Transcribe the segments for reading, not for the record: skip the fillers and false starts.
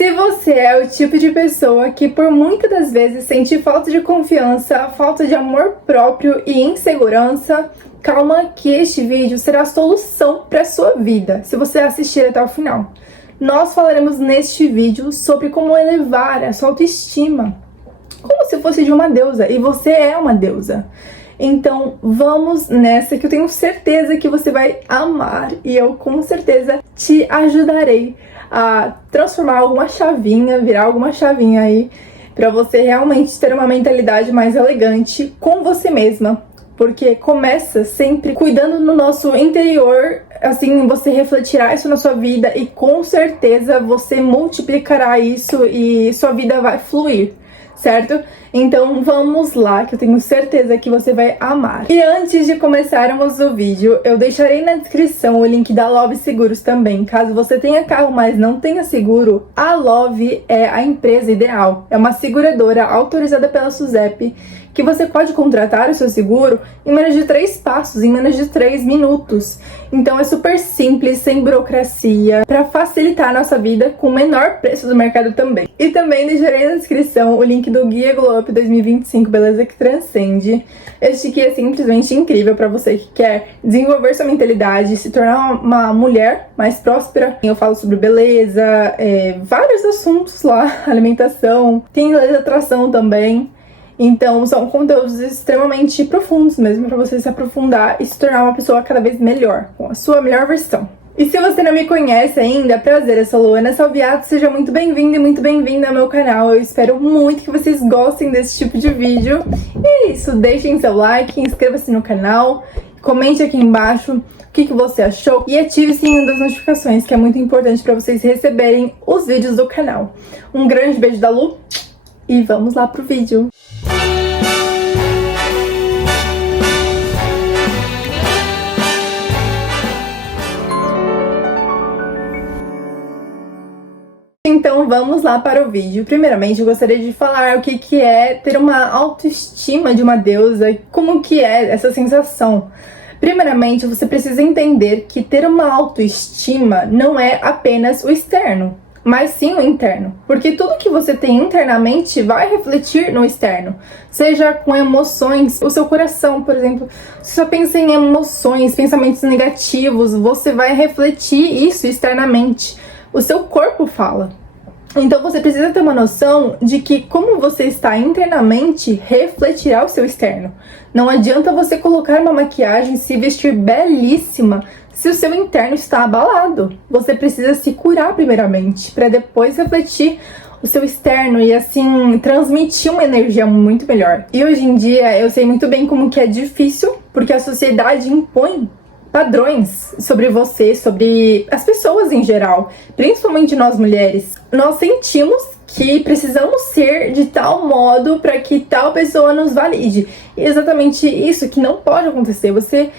Se você é o tipo de pessoa que por muitas das vezes sente falta de confiança, falta de amor próprio e insegurança, calma que este vídeo será a solução para sua vida, se você assistir até o final. Nós falaremos neste vídeo sobre como elevar a sua autoestima, como se fosse de uma deusa, e você é uma deusa. Então vamos nessa que eu tenho certeza que você vai amar e eu com certeza te ajudarei a transformar alguma chavinha, virar alguma chavinha aí para você realmente ter uma mentalidade mais elegante com você mesma. Porque começa sempre cuidando no nosso interior, assim você refletirá isso na sua vida e com certeza você multiplicará isso e sua vida vai fluir, certo? Então vamos lá, que eu tenho certeza que você vai amar. E antes de começarmos o vídeo, eu deixarei na descrição o link da Love Seguros também. Caso você tenha carro, mas não tenha seguro, a Love é a empresa ideal. É uma seguradora autorizada pela SUSEP, que você pode contratar o seu seguro em menos de 3 passos, em menos de 3 minutos. Então é super simples, sem burocracia, para facilitar a nossa vida com o menor preço do mercado também. E também deixarei na descrição o link do Guia Glow Up 2025 Beleza que Transcende. Este guia é simplesmente incrível para você que quer desenvolver sua mentalidade, se tornar uma mulher mais próspera. Eu falo sobre beleza, vários assuntos lá, alimentação, tem lei da atração também. Então, são conteúdos extremamente profundos mesmo para você se aprofundar e se tornar uma pessoa cada vez melhor, com a sua melhor versão. E se você não me conhece ainda, prazer, eu sou Luana Salviato, seja muito bem-vindo e muito bem-vinda ao meu canal. Eu espero muito que vocês gostem desse tipo de vídeo. E é isso, deixem seu like, inscreva-se no canal, comente aqui embaixo o que você achou e ative o sininho das notificações, que é muito importante para vocês receberem os vídeos do canal. Um grande beijo da Lu e vamos lá pro vídeo. Então vamos lá para o vídeo. Primeiramente eu gostaria de falar o que é ter uma autoestima de uma deusa, como que é essa sensação. Primeiramente você precisa entender que ter uma autoestima não é apenas o externo, mas sim o interno, porque tudo que você tem internamente vai refletir no externo, seja com emoções, o seu coração, por exemplo, se você pensa em emoções, pensamentos negativos, você vai refletir isso externamente, o seu corpo fala. Então você precisa ter uma noção de que como você está internamente refletirá o seu externo. Não adianta você colocar uma maquiagem, se vestir belíssima, se o seu interno está abalado. Você precisa se curar primeiramente, para depois refletir o seu externo e assim transmitir uma energia muito melhor. E hoje em dia eu sei muito bem como que é difícil, porque a sociedade impõe padrões sobre você, sobre as pessoas em geral, principalmente nós mulheres. Nós sentimos que precisamos ser de tal modo para que tal pessoa nos valide. E exatamente isso que não pode acontecer. Você,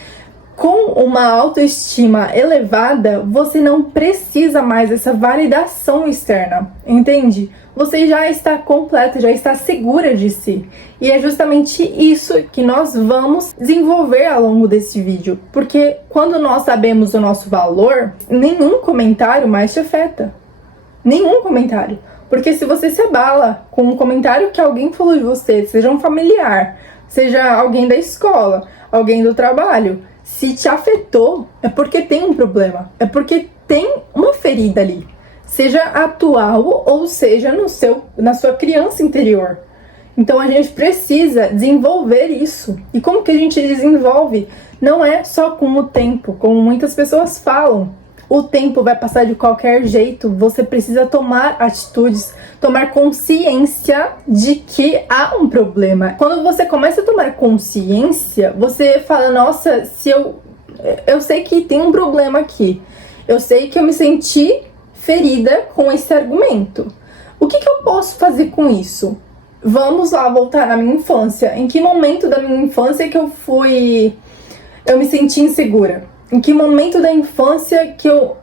com uma autoestima elevada, você não precisa mais dessa validação externa, entende? Você já está completa, já está segura de si. E é justamente isso que nós vamos desenvolver ao longo desse vídeo. Porque quando nós sabemos o nosso valor, nenhum comentário mais te afeta. Nenhum comentário. Porque se você se abala com um comentário que alguém falou de você, seja um familiar, seja alguém da escola, alguém do trabalho, se te afetou, é porque tem um problema. É porque tem uma ferida ali. Seja atual ou seja na sua criança interior. Então a gente precisa desenvolver isso. E como que a gente desenvolve? Não é só com o tempo, como muitas pessoas falam. O tempo vai passar de qualquer jeito, você precisa tomar atitudes, tomar consciência de que há um problema. Quando você começa a tomar consciência, você fala, nossa, se eu sei que tem um problema aqui. Eu sei que eu me senti ferida com esse argumento. O que eu posso fazer com isso? Vamos lá voltar na minha infância. Em que momento da minha infância que eu me senti insegura? Em que momento da infância que eu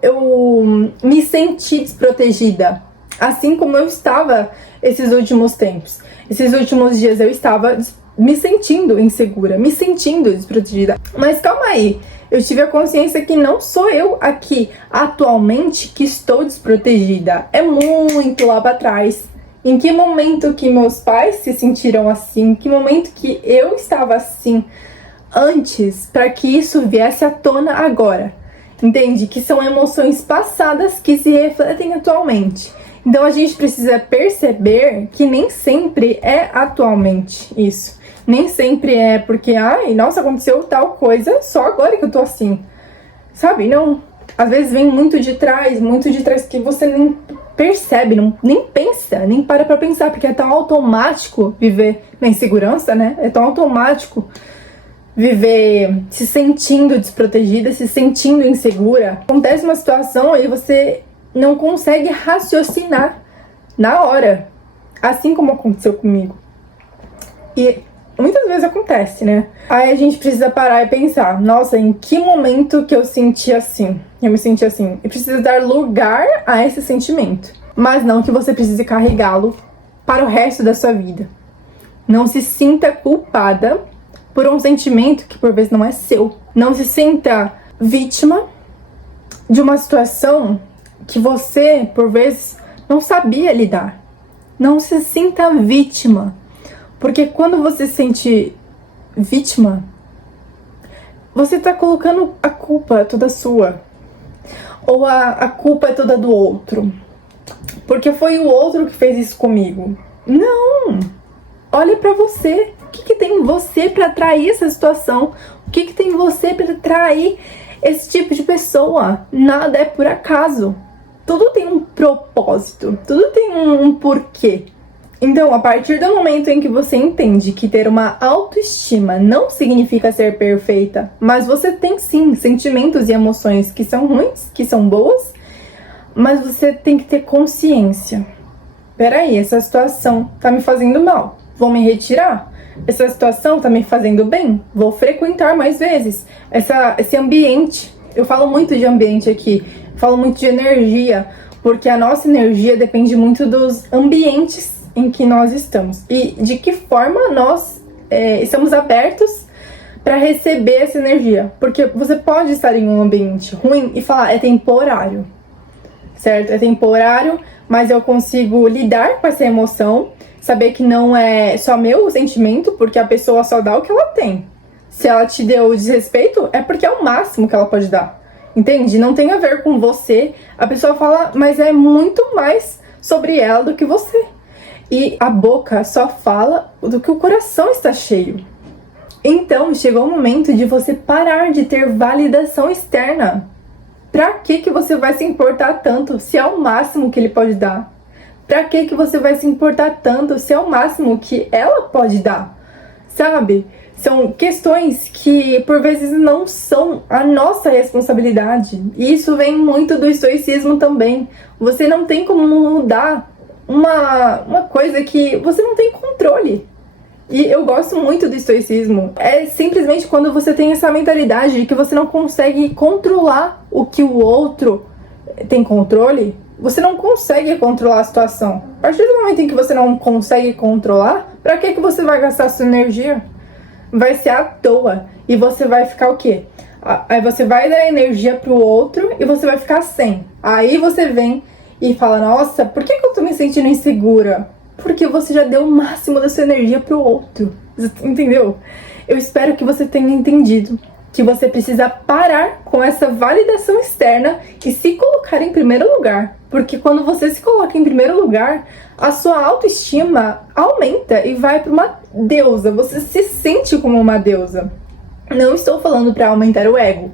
me senti desprotegida? Assim como eu estava esses últimos tempos. Esses últimos dias eu estava me sentindo insegura, me sentindo desprotegida. Mas calma aí, eu tive a consciência que não sou eu aqui atualmente que estou desprotegida. É muito lá pra trás. Em que momento que meus pais se sentiram assim? Em que momento que eu estava assim antes para que isso viesse à tona agora? Entende? Que são emoções passadas que se refletem atualmente. Então a gente precisa perceber que nem sempre é atualmente isso. Nem sempre é porque, ai, nossa, aconteceu tal coisa, só agora que eu tô assim. Sabe? Não. Às vezes vem muito de trás que você nem percebe, nem pensa, nem para pra pensar, porque é tão automático viver na insegurança, né? É tão automático viver se sentindo desprotegida, se sentindo insegura. Acontece uma situação e você não consegue raciocinar na hora, assim como aconteceu comigo. E muitas vezes acontece, né? Aí a gente precisa parar e pensar, nossa, em que momento que eu senti assim? Eu me senti assim. E precisa dar lugar a esse sentimento. Mas não que você precise carregá-lo para o resto da sua vida. Não se sinta culpada por um sentimento que por vezes não é seu. Não se sinta vítima de uma situação que você, por vezes, não sabia lidar. Não se sinta vítima. Porque quando você se sente vítima, você tá colocando a culpa toda sua. Ou a culpa é toda do outro. Porque foi o outro que fez isso comigo. Não! Olha pra você. O que tem em você pra atrair essa situação? O que tem em você pra atrair esse tipo de pessoa? Nada é por acaso. Tudo tem um propósito. Tudo tem um porquê. Então, a partir do momento em que você entende que ter uma autoestima não significa ser perfeita, mas você tem sim sentimentos e emoções que são ruins, que são boas, mas você tem que ter consciência. Peraí, essa situação tá me fazendo mal, vou me retirar? Essa situação tá me fazendo bem, vou frequentar mais vezes. Esse ambiente, eu falo muito de ambiente aqui, falo muito de energia, porque a nossa energia depende muito dos ambientes em que nós estamos e de que forma nós estamos abertos para receber essa energia, porque você pode estar em um ambiente ruim e falar, é temporário, certo? É temporário, mas eu consigo lidar com essa emoção, saber que não é só meu sentimento, porque a pessoa só dá o que ela tem. Se ela te deu desrespeito, é porque é o máximo que ela pode dar, entende? Não tem a ver com você, a pessoa fala, mas é muito mais sobre ela do que você. E a boca só fala do que o coração está cheio. Então, chegou o momento de você parar de ter validação externa. Pra que você vai se importar tanto se é o máximo que ele pode dar? Pra que você vai se importar tanto se é o máximo que ela pode dar? Sabe? São questões que, por vezes, não são a nossa responsabilidade. E isso vem muito do estoicismo também. Você não tem como mudar uma coisa que você não tem controle. E eu gosto muito do estoicismo. É simplesmente quando você tem essa mentalidade de que você não consegue controlar o que o outro tem controle, você não consegue controlar a situação. A partir do momento em que você não consegue controlar, pra que você vai gastar sua energia? Vai ser à toa. E você vai ficar o quê? Aí você vai dar energia pro outro e você vai ficar sem. Aí você vem e fala, nossa, por que eu tô me sentindo insegura? Porque você já deu o máximo da sua energia pro outro. Entendeu? Eu espero que você tenha entendido que você precisa parar com essa validação externa e se colocar em primeiro lugar. Porque quando você se coloca em primeiro lugar, a sua autoestima aumenta e vai para uma deusa. Você se sente como uma deusa. Não estou falando para aumentar o ego.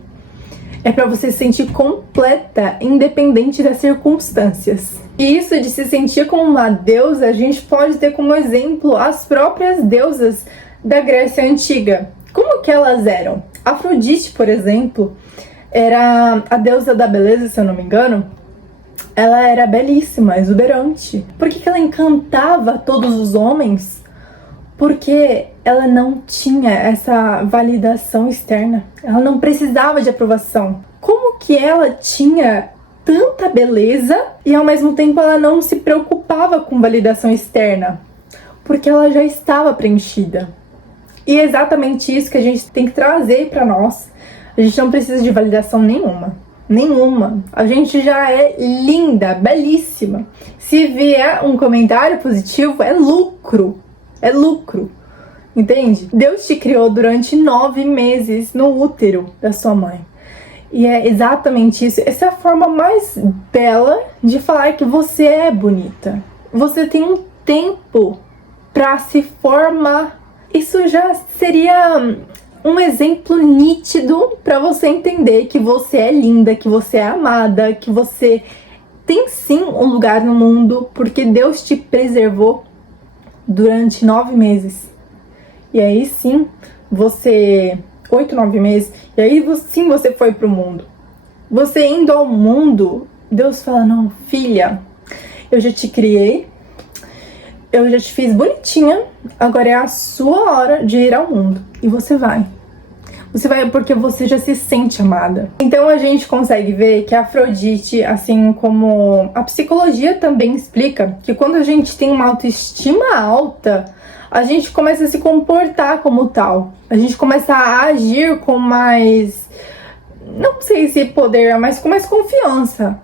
É para você se sentir completa, independente das circunstâncias. E isso de se sentir como uma deusa, a gente pode ter como exemplo as próprias deusas da Grécia Antiga. Como que elas eram? Afrodite, por exemplo, era a deusa da beleza, se eu não me engano. Ela era belíssima, exuberante. Por que ela encantava todos os homens? Porque ela não tinha essa validação externa. Ela não precisava de aprovação. Como que ela tinha tanta beleza e ao mesmo tempo ela não se preocupava com validação externa? Porque ela já estava preenchida. E é exatamente isso que a gente tem que trazer pra nós. A gente não precisa de validação nenhuma. Nenhuma. A gente já é linda, belíssima. Se vier um comentário positivo, é lucro. É lucro. Entende? Deus te criou durante 9 meses no útero da sua mãe. E é exatamente isso. Essa é a forma mais bela de falar que você é bonita. Você tem um tempo pra se formar. Isso já seria um exemplo nítido para você entender que você é linda, que você é amada, que você tem sim um lugar no mundo, porque Deus te preservou durante 9 meses. E aí sim, 8, 9 meses, e aí sim você foi pro mundo. Você indo ao mundo, Deus fala, não, filha, eu já te criei, eu já te fiz bonitinha, agora é a sua hora de ir ao mundo. E você vai. Você vai porque você já se sente amada. Então a gente consegue ver que a Afrodite, assim como a psicologia também explica, que quando a gente tem uma autoestima alta, a gente começa a se comportar como tal. A gente começa a agir com mais, não sei se poder, mas com mais confiança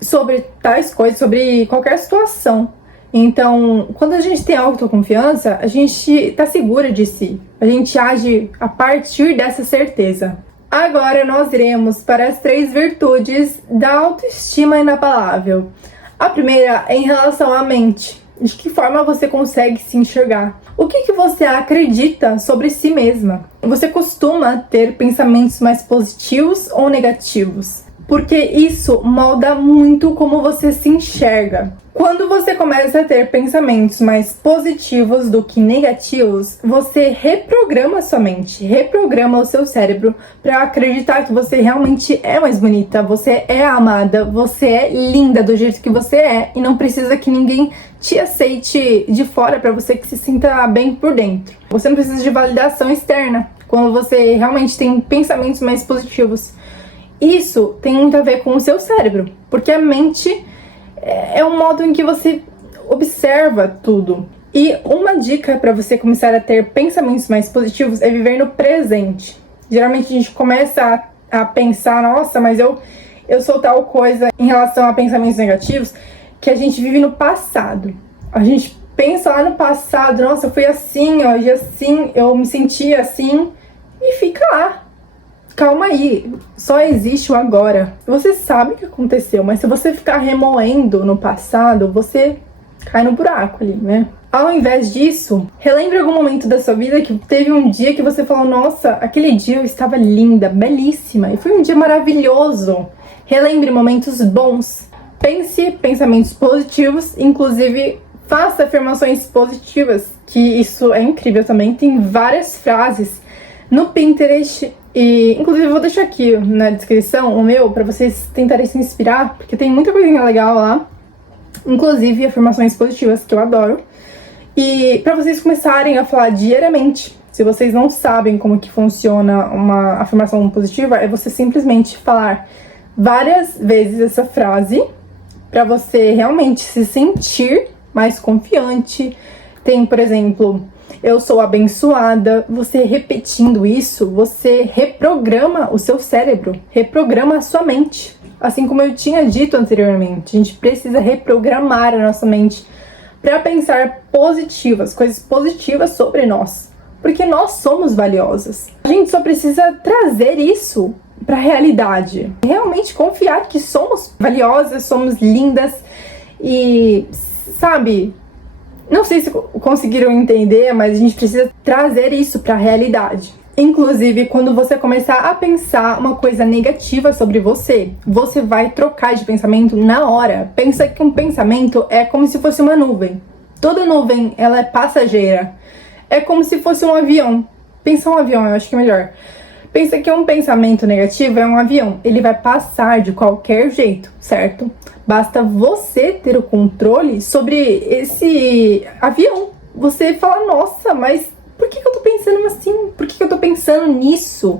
sobre tais coisas, sobre qualquer situação. Então, quando a gente tem autoconfiança, a gente tá segura de si. A gente age a partir dessa certeza. Agora nós iremos para as 3 virtudes da autoestima inabalável. A primeira é em relação à mente. De que forma você consegue se enxergar? O que você acredita sobre si mesma? Você costuma ter pensamentos mais positivos ou negativos? Porque isso molda muito como você se enxerga. Quando você começa a ter pensamentos mais positivos do que negativos, você reprograma sua mente, reprograma o seu cérebro para acreditar que você realmente é mais bonita, você é amada, você é linda do jeito que você é e não precisa que ninguém te aceite de fora para você que se sinta bem por dentro. Você não precisa de validação externa quando você realmente tem pensamentos mais positivos. Isso tem muito a ver com o seu cérebro, porque a mente é um modo em que você observa tudo. E uma dica para você começar a ter pensamentos mais positivos é viver no presente. Geralmente a gente começa a pensar, nossa, mas eu sou tal coisa em relação a pensamentos negativos, que a gente vive no passado. A gente pensa lá no passado, nossa, eu fui assim, eu agi assim, eu me senti assim, e fica lá. Calma aí, só existe o agora. Você sabe o que aconteceu, mas se você ficar remoendo no passado, você cai no buraco ali, né? Ao invés disso, relembre algum momento da sua vida que teve um dia que você falou, nossa, aquele dia eu estava linda, belíssima, e foi um dia maravilhoso. Relembre momentos bons. Pense pensamentos positivos, inclusive faça afirmações positivas, que isso é incrível também. Tem várias frases no Pinterest. E, inclusive, eu vou deixar aqui na descrição o meu, pra vocês tentarem se inspirar, porque tem muita coisinha legal lá, inclusive afirmações positivas, que eu adoro. E pra vocês começarem a falar diariamente. Se vocês não sabem como que funciona uma afirmação positiva, é você simplesmente falar várias vezes essa frase, pra você realmente se sentir mais confiante. Tem, por exemplo, eu sou abençoada. Você repetindo isso, você reprograma o seu cérebro, reprograma a sua mente. Assim como eu tinha dito anteriormente, a gente precisa reprogramar a nossa mente para pensar positivas, coisas positivas sobre nós, porque nós somos valiosas. A gente só precisa trazer isso para a realidade, realmente confiar que somos valiosas, somos lindas e, sabe, não sei se conseguiram entender, mas a gente precisa trazer isso para a realidade. Inclusive, quando você começar a pensar uma coisa negativa sobre você, você vai trocar de pensamento na hora. Pensa que um pensamento é como se fosse uma nuvem. Toda nuvem, ela é passageira. É como se fosse um avião. Pensa um avião, eu acho que é melhor. Pensa que um pensamento negativo é um avião. Ele vai passar de qualquer jeito, certo? Basta você ter o controle sobre esse avião. Você fala, nossa, mas por que eu tô pensando assim? Por que eu tô pensando nisso?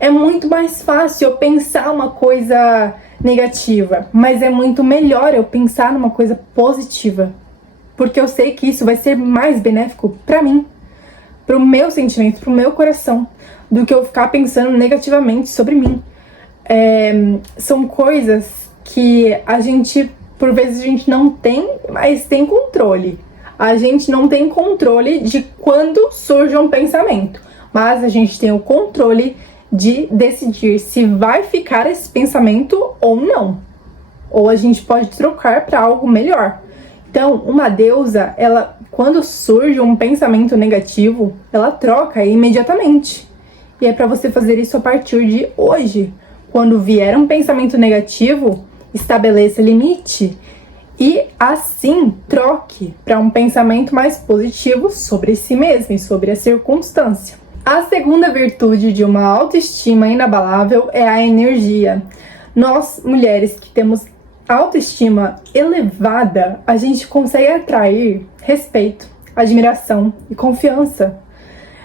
É muito mais fácil eu pensar uma coisa negativa, mas é muito melhor eu pensar numa coisa positiva, porque eu sei que isso vai ser mais benéfico pra mim. pro meu sentimento, pro meu coração, do que eu ficar pensando negativamente sobre mim. São coisas que por vezes a gente não tem, mas tem controle. A gente não tem controle de quando surge um pensamento, mas a gente tem o controle de decidir se vai ficar esse pensamento ou não. Ou a gente pode trocar para algo melhor. Então, uma deusa, ela, quando surge um pensamento negativo, ela troca imediatamente. E é para você fazer isso a partir de hoje. Quando vier um pensamento negativo, estabeleça limite e assim troque para um pensamento mais positivo sobre si mesmo e sobre a circunstância. A segunda virtude de uma autoestima inabalável é a energia. Nós, mulheres que temos autoestima elevada, a gente consegue atrair respeito, admiração e confiança.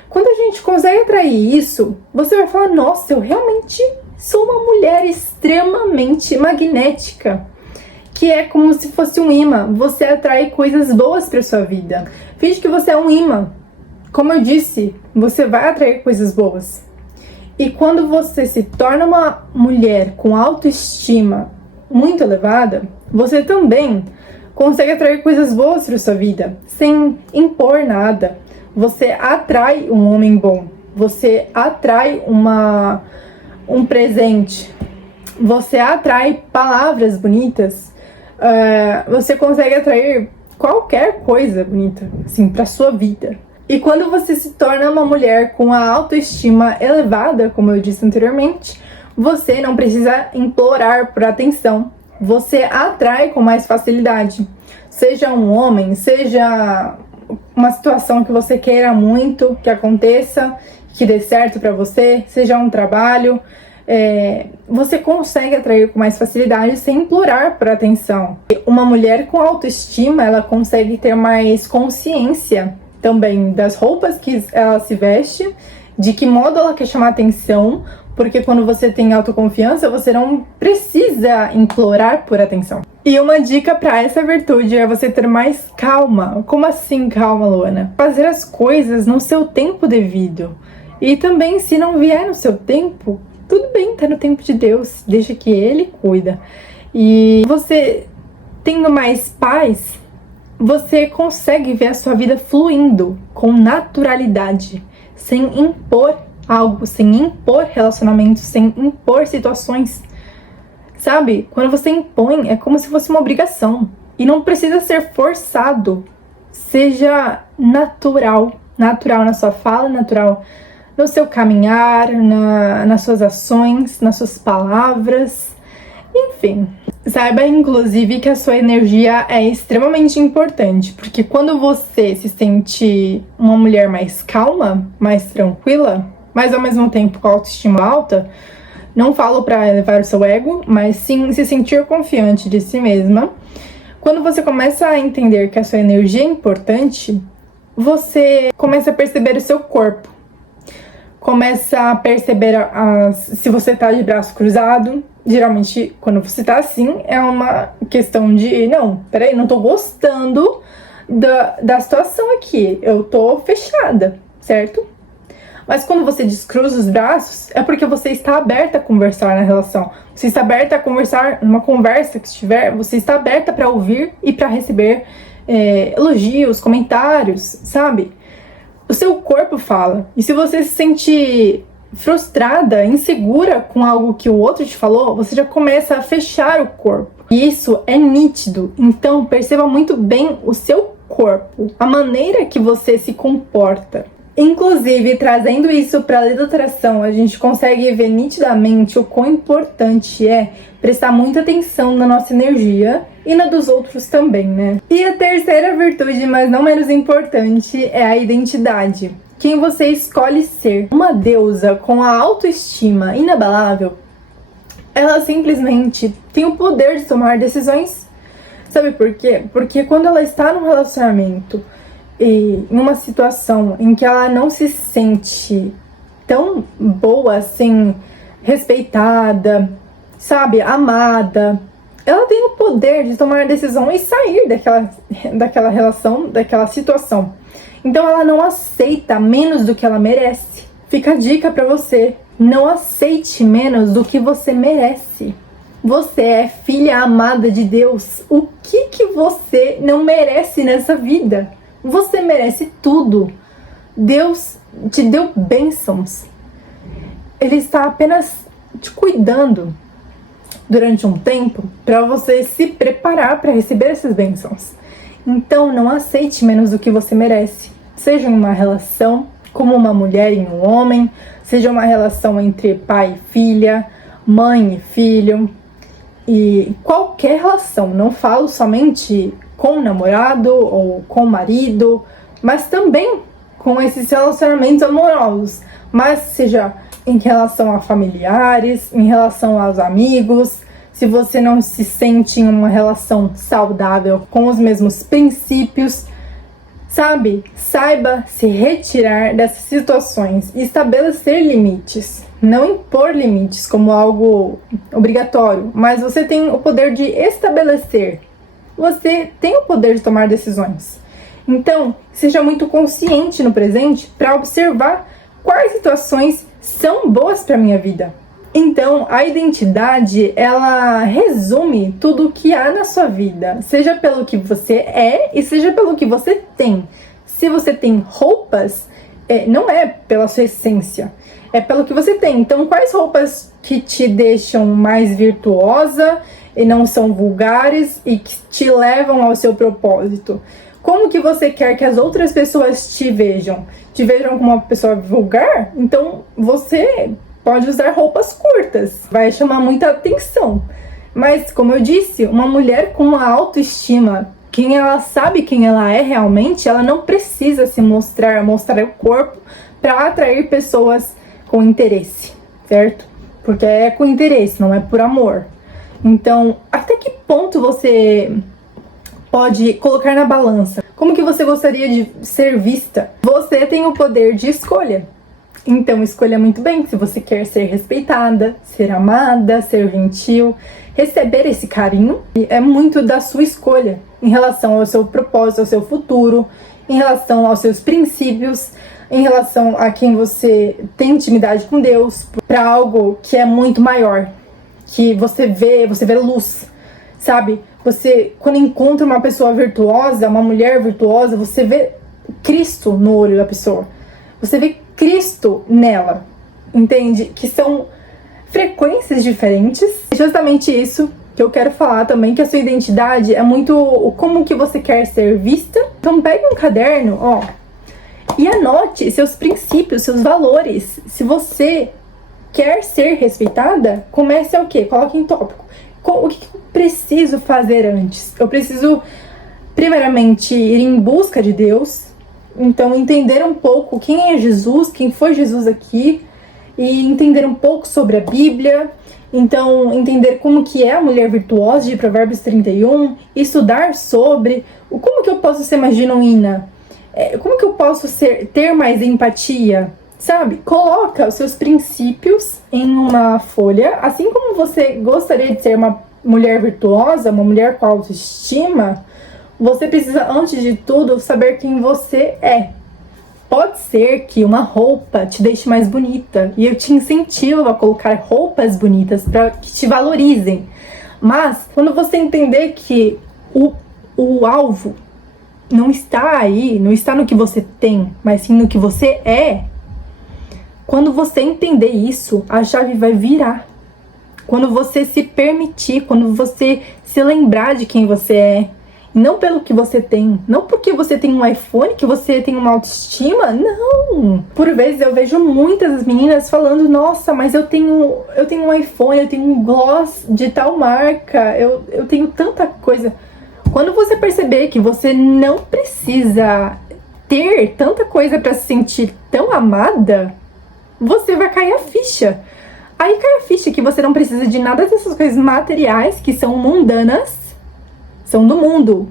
Quando a gente consegue atrair isso, você vai falar: nossa, eu realmente sou uma mulher extremamente magnética, que é como se fosse um imã. Você atrai coisas boas para sua vida. Finge que você é um imã. Como eu disse, você vai atrair coisas boas. E quando você se torna uma mulher com autoestima muito elevada, você também consegue atrair coisas boas para sua vida, sem impor nada. Você atrai um homem bom. Você atrai um presente. Você atrai palavras bonitas. Você consegue atrair qualquer coisa bonita, assim, para sua vida. E quando você se torna uma mulher com a autoestima elevada, como eu disse anteriormente, você não precisa implorar por atenção. Você atrai com mais facilidade. Seja um homem, seja uma situação que você queira muito que aconteça, que dê certo para você, seja um trabalho, você consegue atrair com mais facilidade sem implorar por atenção. Uma mulher com autoestima, ela consegue ter mais consciência também das roupas que ela se veste, de que modo ela quer chamar atenção, porque quando você tem autoconfiança, você não precisa implorar por atenção. E uma dica para essa virtude é você ter mais calma. Como assim calma, Luana? Fazer as coisas no seu tempo devido. E também, se não vier no seu tempo, tudo bem, tá no tempo de Deus, deixa que Ele cuida. E você tendo mais paz, você consegue ver a sua vida fluindo com naturalidade, sem impor algo, sem impor relacionamentos, sem impor situações. Sabe? Quando você impõe, é como se fosse uma obrigação. E não precisa ser forçado. Seja natural. Natural na sua fala, natural no seu caminhar, nas suas ações, nas suas palavras. Enfim. Saiba, inclusive, que a sua energia é extremamente importante. Porque quando você se sente uma mulher mais calma, mais tranquila, mas ao mesmo tempo com a autoestima alta, não falo para elevar o seu ego, mas sim se sentir confiante de si mesma. Quando você começa a entender que a sua energia é importante, você começa a perceber o seu corpo. Começa a perceber se você tá de braço cruzado. Geralmente, quando você tá assim, é uma questão de: não, peraí, não tô gostando da situação aqui. Eu tô fechada, certo? Mas quando você descruza os braços, é porque você está aberta a conversar na relação. Você está aberta a conversar numa conversa que estiver. Você está aberta para ouvir e para receber elogios, comentários, sabe? O seu corpo fala. E se você se sentir frustrada, insegura com algo que o outro te falou, você já começa a fechar o corpo. E isso é nítido. Então, perceba muito bem o seu corpo, a maneira que você se comporta. Inclusive, trazendo isso para a lei da atração, a gente consegue ver nitidamente o quão importante é prestar muita atenção na nossa energia e na dos outros também, né? E a terceira virtude, mas não menos importante, é a identidade. Quem você escolhe ser. Uma deusa com a autoestima inabalável, ela simplesmente tem o poder de tomar decisões. Sabe por quê? Porque quando ela está num relacionamento e em uma situação em que ela não se sente tão boa, assim, respeitada, sabe, amada, ela tem o poder de tomar a decisão e sair daquela relação, daquela situação. Então ela não aceita menos do que ela merece. Fica a dica pra você: não aceite menos do que você merece. Você é filha amada de Deus. O que você não merece nessa vida? Você merece tudo. Deus te deu bênçãos. Ele está apenas te cuidando durante um tempo para você se preparar para receber essas bênçãos. Então não aceite menos do que você merece. Seja uma relação como uma mulher e um homem, seja uma relação entre pai e filha, mãe e filho, e qualquer relação. Não falo somente com o namorado ou com o marido, mas também com esses relacionamentos amorosos, mas seja em relação a familiares, em relação aos amigos. Se você não se sente em uma relação saudável com os mesmos princípios, saiba se retirar dessas situações e estabelecer limites. Não impor limites como algo obrigatório, mas você tem o poder de estabelecer. Você tem o poder de tomar decisões. Então, seja muito consciente no presente para observar quais situações são boas para minha vida. Então, a identidade, ela resume tudo o que há na sua vida, seja pelo que você é e seja pelo que você tem. Se você tem roupas, não é pela sua essência, é pelo que você tem. Então, quais roupas que te deixam mais virtuosa e não são vulgares e que te levam ao seu propósito? Como que você quer que as outras pessoas te vejam? Te vejam como uma pessoa vulgar? Então você pode usar roupas curtas, vai chamar muita atenção. Mas, como eu disse, uma mulher com uma autoestima, quem ela sabe quem ela é realmente, ela não precisa se mostrar o corpo para atrair pessoas com interesse, certo? Porque é com interesse, não é por amor. Então, até que ponto você pode colocar na balança? Como que você gostaria de ser vista? Você tem o poder de escolha. Então escolha muito bem se você quer ser respeitada, ser amada, ser gentil, receber esse carinho. É muito da sua escolha em relação ao seu propósito, ao seu futuro, em relação aos seus princípios, em relação a quem você tem intimidade com Deus, para algo que é muito maior, que você vê luz, sabe? Você, quando encontra uma pessoa virtuosa, uma mulher virtuosa, você vê Cristo no olho da pessoa. Você vê Cristo nela, entende? Que são frequências diferentes. É justamente isso que eu quero falar também, que a sua identidade é muito como que você quer ser vista. Então pegue um caderno, e anote seus princípios, seus valores. Se você quer ser respeitada, comece a o quê? Coloque em tópico. O que eu preciso fazer antes? Eu preciso, primeiramente, ir em busca de Deus. Então, entender um pouco quem é Jesus, quem foi Jesus aqui, e entender um pouco sobre a Bíblia. Então, entender como que é a mulher virtuosa de Provérbios 31, estudar sobre como que eu posso ser mais genuína, como que eu posso ter mais empatia, sabe? Coloca os seus princípios em uma folha, assim como você gostaria de ser uma mulher virtuosa, uma mulher com autoestima. Você precisa, antes de tudo, saber quem você é. Pode ser que uma roupa te deixe mais bonita, e eu te incentivo a colocar roupas bonitas para que te valorizem. Mas, quando você entender que o alvo não está aí, não está no que você tem, mas sim no que você é, quando você entender isso, a chave vai virar. Quando você se permitir, quando você se lembrar de quem você é, não pelo que você tem, não porque você tem um iPhone que você tem uma autoestima, não. Por vezes eu vejo muitas meninas falando: nossa, mas eu tenho um iPhone, eu tenho um gloss de tal marca, eu tenho tanta coisa. Quando você perceber que você não precisa ter tanta coisa para se sentir tão amada, você vai cair a ficha. Aí cai a ficha que você não precisa de nada dessas coisas materiais que são mundanas, são do mundo,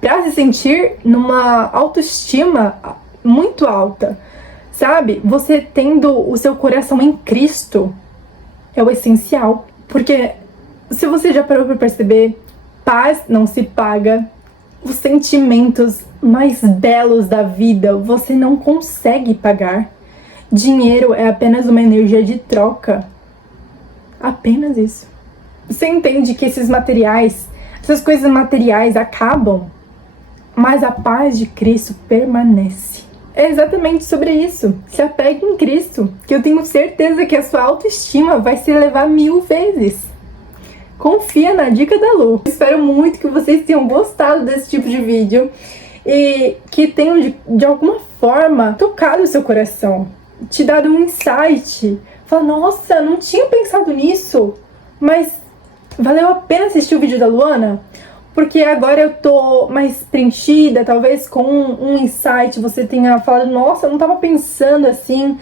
para se sentir numa autoestima muito alta, sabe? Você tendo o seu coração em Cristo é o essencial, porque Se você já parou pra perceber, paz não se paga. Os sentimentos mais belos da vida você não consegue pagar. Dinheiro é apenas uma energia de troca. Apenas isso. Você entende que esses materiais, essas coisas materiais acabam, mas a paz de Cristo permanece. É exatamente sobre isso. Se apegue em Cristo, que eu tenho certeza que a sua autoestima vai se elevar 1000 vezes. Confia na dica da Lu. Espero muito que vocês tenham gostado desse tipo de vídeo e que tenham de alguma forma tocado o seu coração, te dado um insight. Fala, nossa, não tinha pensado nisso, mas valeu a pena assistir o vídeo da Luana? Porque agora eu tô mais preenchida, talvez com um insight você tenha falado, nossa, eu não tava pensando assim,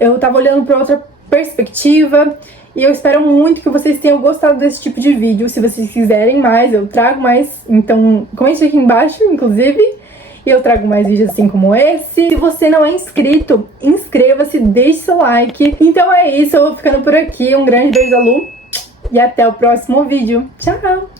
eu tava olhando para outra perspectiva. E eu espero muito que vocês tenham gostado desse tipo de vídeo. Se vocês quiserem mais, eu trago mais. Então, comente aqui embaixo, inclusive. E eu trago mais vídeos assim como esse. Se você não é inscrito, inscreva-se, deixe seu like. Então é isso, eu vou ficando por aqui. Um grande beijo da Lu. E até o próximo vídeo. Tchau!